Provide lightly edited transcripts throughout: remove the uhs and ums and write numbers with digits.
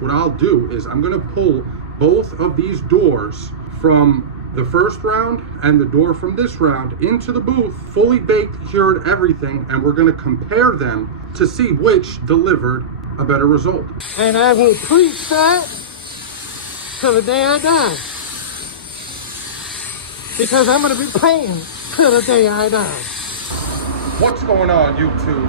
What I'll do is I'm gonna pull both of these doors from the first round and the door from this round into the booth, fully baked, cured, everything, and we're gonna compare them to see which delivered a better result. And I will preach that till the day I die. Because I'm gonna be paying till the day I die. What's going on, YouTube?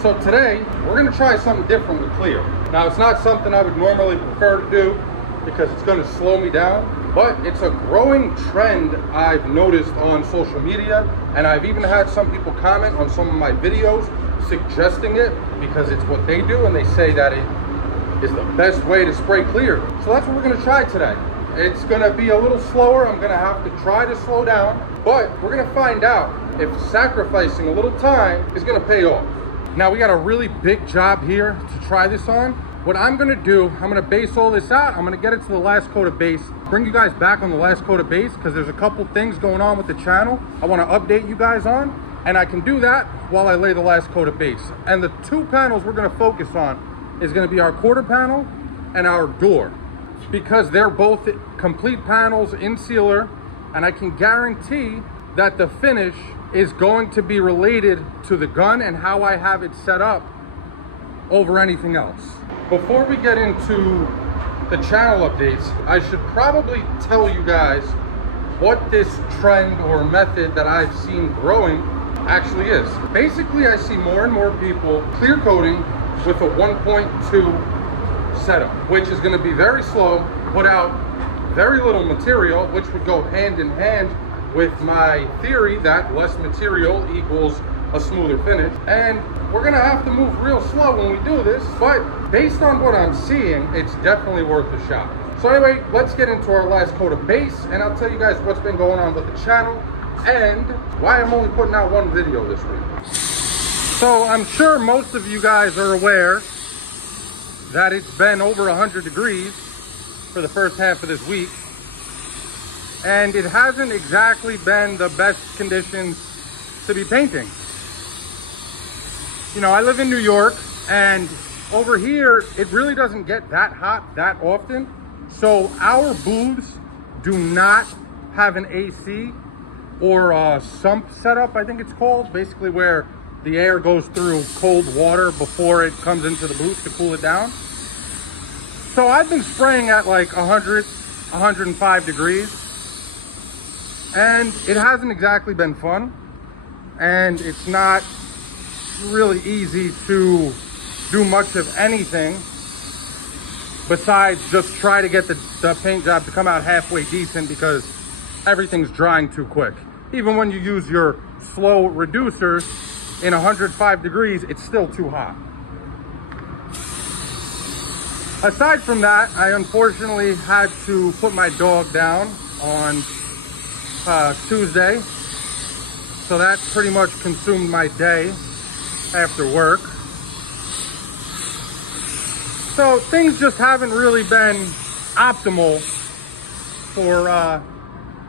So today, we're gonna try something different with clear. Now, it's not something I would normally prefer to do because it's gonna slow me down, but it's a growing trend I've noticed on social media, and I've even had some people comment on some of my videos suggesting it because it's what they do, and they say that it is the best way to spray clear. So that's what we're gonna try today. It's gonna be a little slower. I'm gonna have to try to slow down, but we're gonna find out if sacrificing a little time is gonna pay off. Now, we got a really big job here to try this on. What I'm gonna do, I'm gonna base all this out. I'm gonna get it to the last coat of base, bring you guys back on the last coat of base because there's a couple things going on with the channel I wanna update you guys on, and I can do that while I lay the last coat of base. And the two panels we're gonna focus on is gonna be our quarter panel and our door, because they're both complete panels in sealer, and I can guarantee that the finish is going to be related to the gun and how I have it set up over anything else. Before we get into the channel updates, I should probably tell you guys what this trend or method that I've seen growing actually is. Basically, I see more and more people clear coating with a 1.2 setup, which is going to be very slow, put out very little material, which would go hand in hand with my theory that less material equals a smoother finish. And we're gonna have to move real slow when we do this, but based on what I'm seeing, it's definitely worth a shot. So anyway, let's get into our last coat of base, and I'll tell you guys what's been going on with the channel and why I'm only putting out one video this week. So I'm sure most of you guys are aware that it's been over 100 degrees for the first half of this week, and it hasn't exactly been the best conditions to be painting. You know, I live in New York, and over here, it really doesn't get that hot that often. So our booths do not have an AC or a sump setup, I think it's called, basically where the air goes through cold water before it comes into the booth to cool it down. So I've been spraying at like 100, 105 degrees, and it hasn't exactly been fun, and it's not really easy to do much of anything besides just try to get the paint job to come out halfway decent, because everything's drying too quick. Even when you use your slow reducers in 105 degrees, it's still too hot. Aside from that, I unfortunately had to put my dog down on Tuesday, so that pretty much consumed my day after work. So things just haven't really been optimal for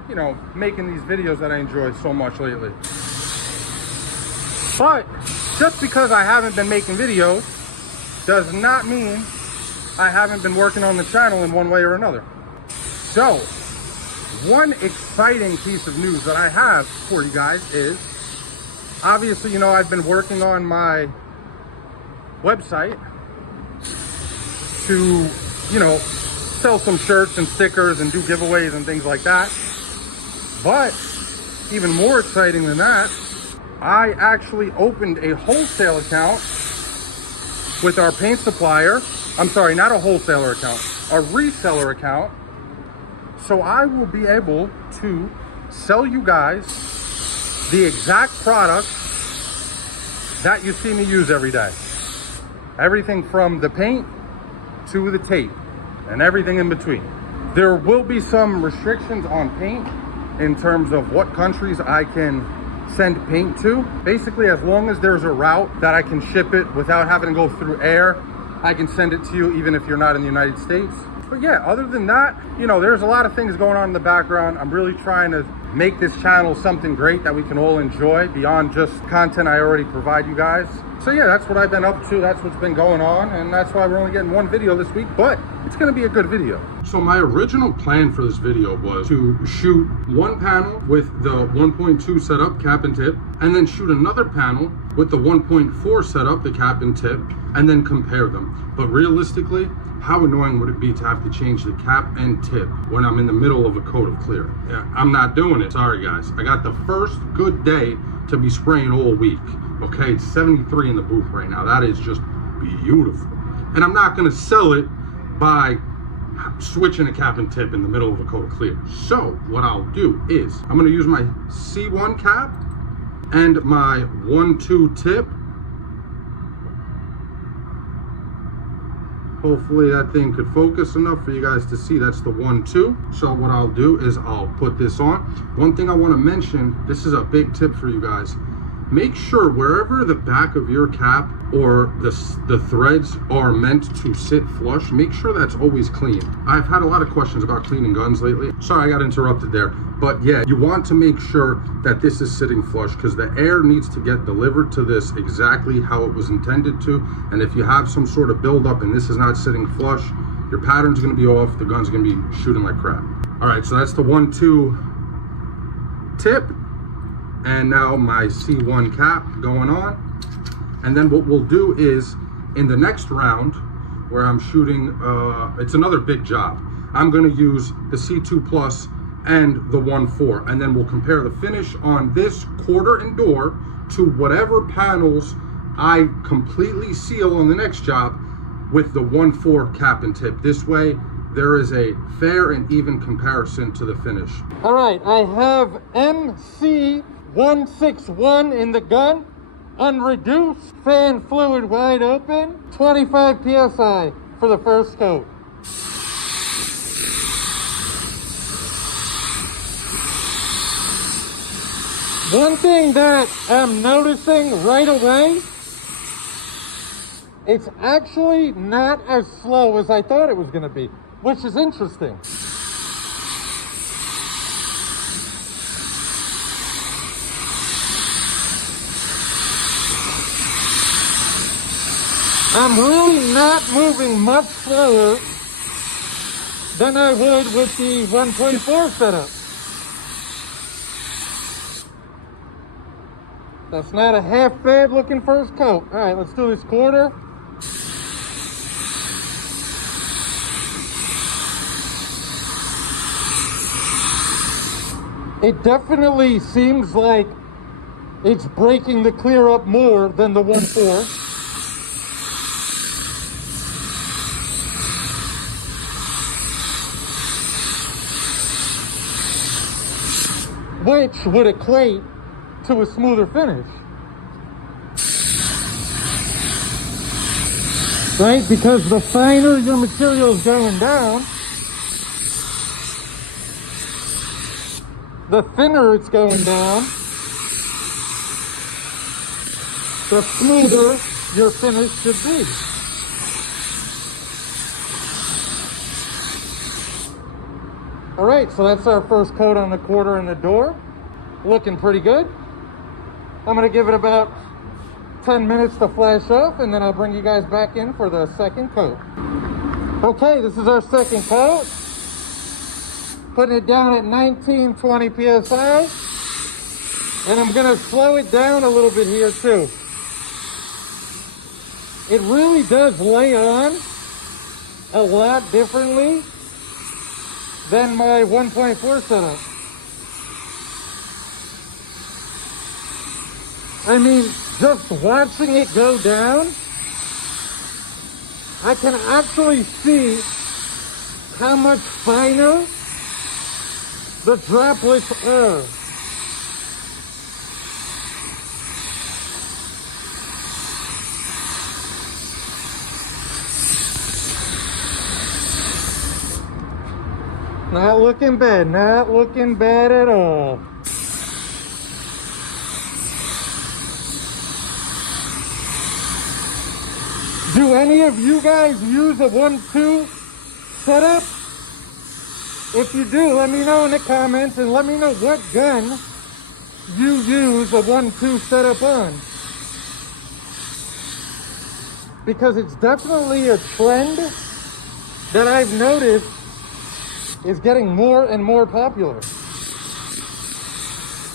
you know, making these videos that I enjoy so much lately. But just because I haven't been making videos does not mean I haven't been working on the channel in one way or another. So one exciting piece of news that I have for you guys is, obviously, you know, I've been working on my website to, you know, sell some shirts and stickers and do giveaways and things like that. But even more exciting than that, I actually opened a wholesale account with our paint supplier. I'm sorry, not a wholesaler account, a reseller account. So I will be able to sell you guys the exact product that you see me use every day. Everything from the paint to the tape and everything in between. There will be some restrictions on paint in terms of what countries I can send paint to. Basically, as long as there's a route that I can ship it without having to go through air, I can send it to you even if you're not in the United States. But yeah, other than that, you know, there's a lot of things going on in the background. I'm really trying to make this channel something great that we can all enjoy beyond just content I already provide you guys. So yeah, that's what I've been up to. That's what's been going on. And that's why we're only getting one video this week, but it's going to be a good video. So my original plan for this video was to shoot one panel with the 1.2 setup, cap and tip, and then shoot another panel with the 1.4 setup, the cap and tip, and then compare them. But realistically, how annoying would it be to have to change the cap and tip when I'm in the middle of a coat of clear? Yeah, I'm not doing it. Sorry guys. I got the first good day to be spraying all week. Okay, it's 73 in the booth right now. That is just beautiful. And I'm not gonna sell it by switching a cap and tip in the middle of a coat of clear. So what I'll do is I'm gonna use my C1 cap and my 1.2 tip. Hopefully that thing could focus enough for you guys to see. That's the 1.2. So what I'll do is I'll put this on. One thing I want to mention, this is a big tip for you guys. Make sure wherever the back of your cap or the threads are meant to sit flush, make sure that's always clean. I've had a lot of questions about cleaning guns lately. Sorry, I got interrupted there. But yeah, you want to make sure that this is sitting flush because the air needs to get delivered to this exactly how it was intended to. And if you have some sort of buildup and this is not sitting flush, your pattern's gonna be off, the gun's gonna be shooting like crap. All right, so that's the 1.2 tip. And now my C1 cap going on. And then what we'll do is in the next round where I'm shooting, it's another big job. I'm gonna use the C2 Plus and the 1.4, and then we'll compare the finish on this quarter and door to whatever panels I completely seal on the next job with the 1.4 cap and tip. This way, there is a fair and even comparison to the finish. All right, I have MC161 in the gun, unreduced, fan fluid wide open, 25 PSI for the first coat. One thing that I'm noticing right away, it's actually not as slow as I thought it was going to be, which is interesting. I'm really not moving much slower than I would with the 1.4 setup. That's not a half bad looking first coat. All right, let's do this quarter. It definitely seems like it's breaking the clear up more than the 1.4. Which would equate to a smoother finish. Right? Because the finer your material is going down, the thinner it's going down, the smoother your finish should be. All right, so that's our first coat on the quarter and the door. Looking pretty good. I'm gonna give it about 10 minutes to flash off, and then I'll bring you guys back in for the second coat. Okay, this is our second coat. Putting it down at 1920 PSI. And I'm gonna slow it down a little bit here too. It really does lay on a lot differently than my 1.4 setup. I mean, just watching it go down, I can actually see how much finer the droplets are. Not looking bad, not looking bad at all. Do any of you guys use a 1-2 setup? If you do, let me know in the comments and let me know what gun you use a 1-2 setup on. Because it's definitely a trend that I've noticed is getting more and more popular.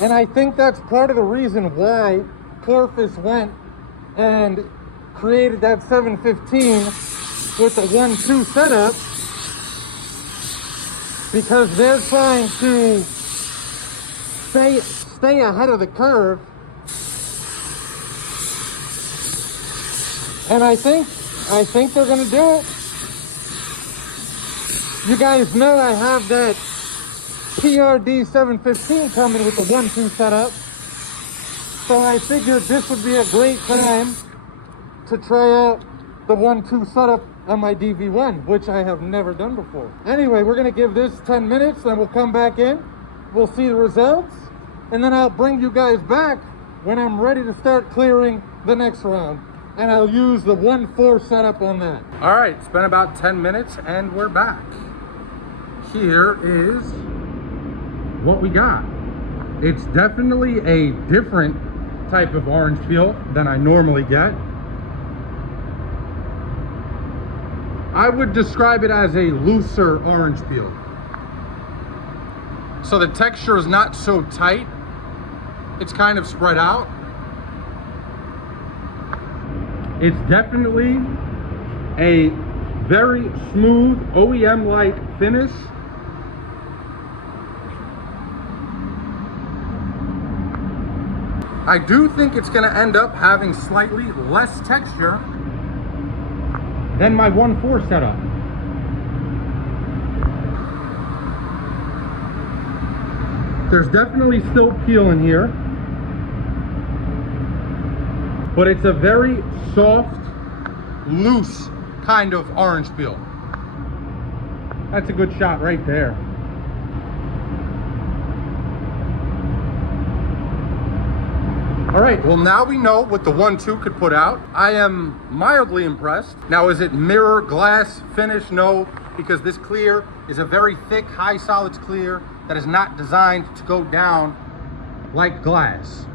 And I think that's part of the reason why Corfus went and created that 715 with a 1-2 setup, because they're trying to stay ahead of the curve. And I think they're gonna do it. You guys know I have that PRD 715 coming with the 1-2 setup. So I figured this would be a great time to try out the 1-2 setup on my DV1, which I have never done before. Anyway, we're gonna give this 10 minutes, then we'll come back in, we'll see the results, and then I'll bring you guys back when I'm ready to start clearing the next round. And I'll use the 1-4 setup on that. All right, it's been about 10 minutes and we're back. Here is what we got. It's definitely a different type of orange peel than I normally get. I would describe it as a looser orange peel. So the texture is not so tight. It's kind of spread out. It's definitely a very smooth OEM-like finish. I do think it's going to end up having slightly less texture than my 1-4 setup. There's definitely still peel in here, but it's a very soft, loose kind of orange peel. That's a good shot right there. All right, well now we know what the 1-2 could put out. I am mildly impressed. Now, is it mirror glass finish? No, because this clear is a very thick, high solids clear that is not designed to go down like glass.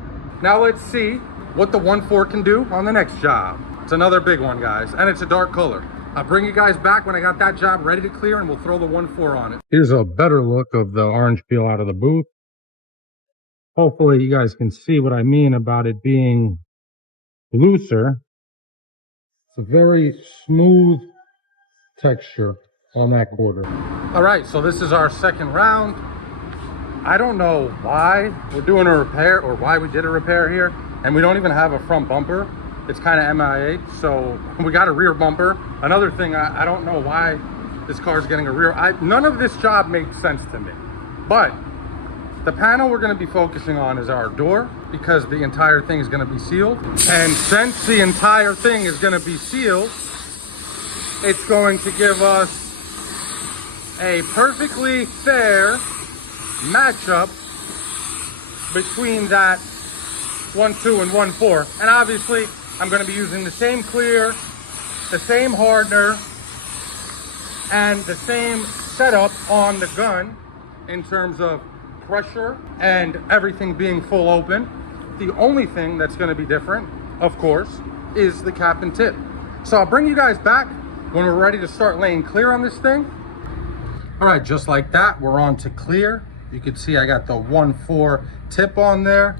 Now let's see what the 1-4 can do on the next job. It's another big one, guys, and it's a dark color. I'll bring you guys back when I got that job ready to clear, and we'll throw the 1-4 on it. Here's a better look of the orange peel out of the booth. Hopefully you guys can see what I mean about it being looser. It's a very smooth texture on that quarter. All right, so this is our second round. I don't know why we're doing a repair or why we did a repair here, and we don't even have a front bumper. It's kind of MIA, so we got a rear bumper. Another thing, I don't know why this car is getting a rear. None of this job makes sense to me, but the panel we're going to be focusing on is our door, because the entire thing is going to be sealed. And since the entire thing is going to be sealed, it's going to give us a perfectly fair matchup between that 1-2 and 1-4. And obviously, I'm going to be using the same clear, the same hardener, and the same setup on the gun in terms of pressure and everything being full open. The only thing that's going to be different, of course, is the cap and tip. So I'll bring you guys back when we're ready to start laying clear on this thing. All right, just like that, we're on to clear. You can see I got the 1-4 tip on there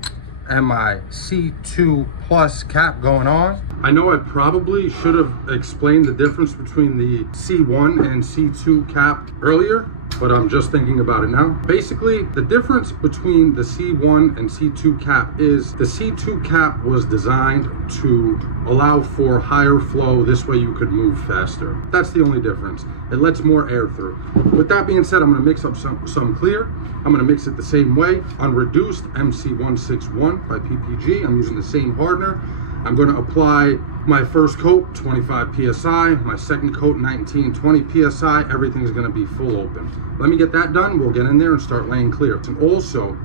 and my C2 plus cap going on. I know I probably should have explained the difference between the C1 and C2 cap earlier, but I'm just thinking about it now. Basically, the difference between the C1 and C2 cap is the C2 cap was designed to allow for higher flow. This way you could move faster. That's the only difference. It lets more air through. With that being said, I'm gonna mix up some clear. I'm gonna mix it the same way. Unreduced MC161 by PPG. I'm using the same hardener. I'm going to apply my first coat, 25 PSI, my second coat, 19, 20 PSI. Everything is going to be full open. Let me get that done. We'll get in there and start laying clear. And also,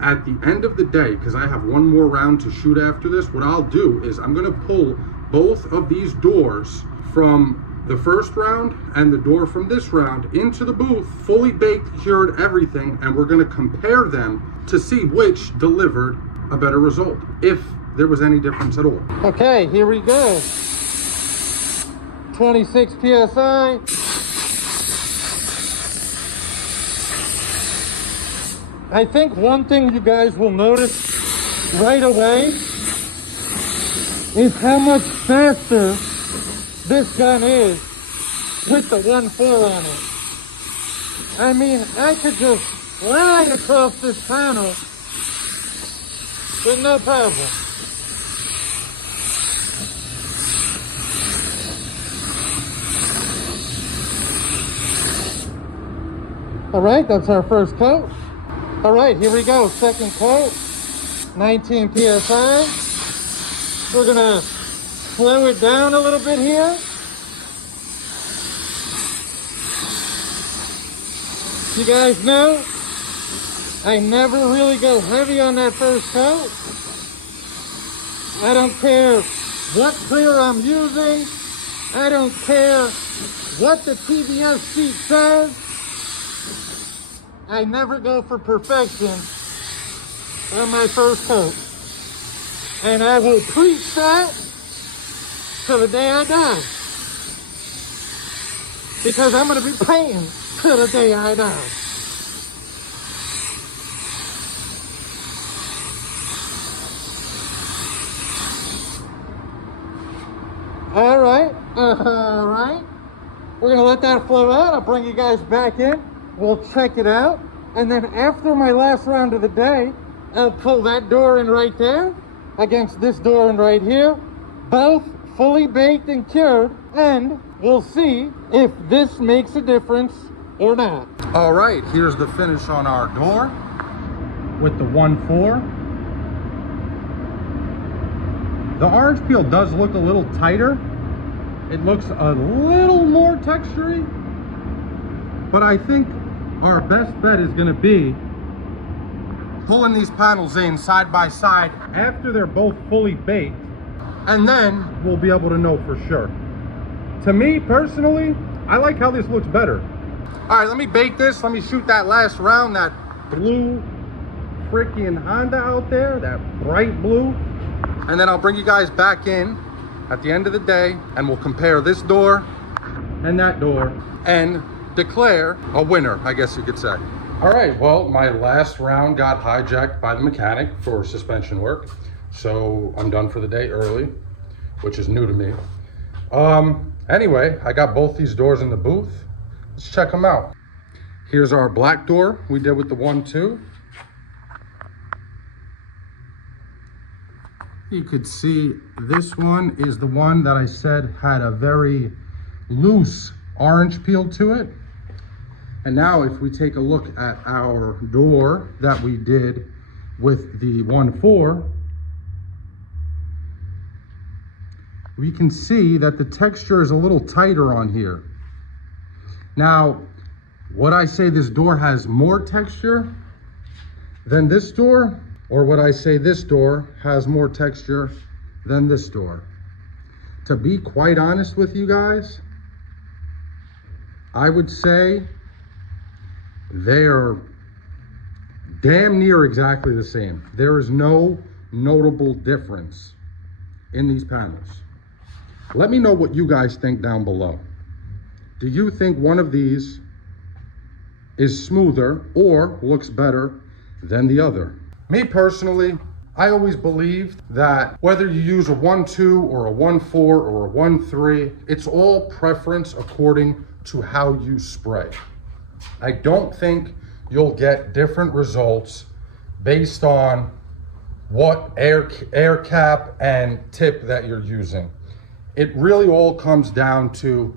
at the end of the day, because I have one more round to shoot after this, what I'll do is I'm going to pull both of these doors from the first round and the door from this round into the booth, fully baked, cured, everything, and we're gonna compare them to see which delivered a better result, if there was any difference at all. Okay, here we go. 26 PSI. I think one thing you guys will notice right away is how much faster this gun is with the 1.4 on it. I mean, I could just slide across this panel with no problem. All right, that's our first coat. All right, here we go, second coat, 19 PSI. We're gonna slow it down a little bit here. You guys know, I never really go heavy on that first coat. I don't care what clear I'm using. I don't care what the TBS sheet says. I never go for perfection on my first coat. And I will preach that till the day I die. Because I'm going to be paying till the day I die. All right. We're going to let that flow out. I'll bring you guys back in. We'll check it out. And then after my last round of the day, I'll pull that door in right there against this door in right here. Both fully baked and cured. And we'll see if this makes a difference or not. All right, here's the finish on our door with the 1.4. The orange peel does look a little tighter. It looks a little more textury, but I think our best bet is going to be pulling these panels in side by side after they're both fully baked, and then we'll be able to know for sure. To me personally, I like how this looks better. All right, let me bake this. Let me shoot that last round, that blue freaking Honda out there, that bright blue. And then I'll bring you guys back in at the end of the day, and we'll compare this door and that door and declare a winner, I guess you could say. All right, well, my last round got hijacked by the mechanic for suspension work. So I'm done for the day early, which is new to me. Anyway, I got both these doors in the booth. Let's check them out. Here's our black door we did with the 1.2. You could see this one is the one that I said had a very loose orange peel to it. And now if we take a look at our door that we did with the 1.4, we can see that the texture is a little tighter on here. Now, would I say this door has more texture than this door? Or would I say this door has more texture than this door? To be quite honest with you guys, I would say they are damn near exactly the same. There is no notable difference in these panels. Let me know what you guys think down below. Do you think one of these is smoother or looks better than the other? Me personally, I always believed that whether you use a 1.2 or a 1.4 or a 1.3, it's all preference according to how you spray. I don't think you'll get different results based on what air cap and tip that you're using. It really all comes down to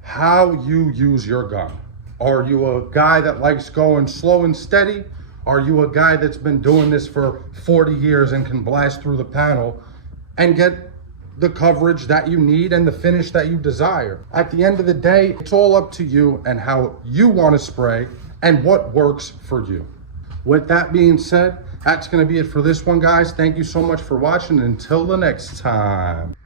how you use your gun. Are you a guy that likes going slow and steady? Are you a guy that's been doing this for 40 years and can blast through the panel and get the coverage that you need and the finish that you desire? At the end of the day, it's all up to you and how you want to spray and what works for you. With that being said, that's going to be it for this one, guys. Thank you so much for watching. Until the next time.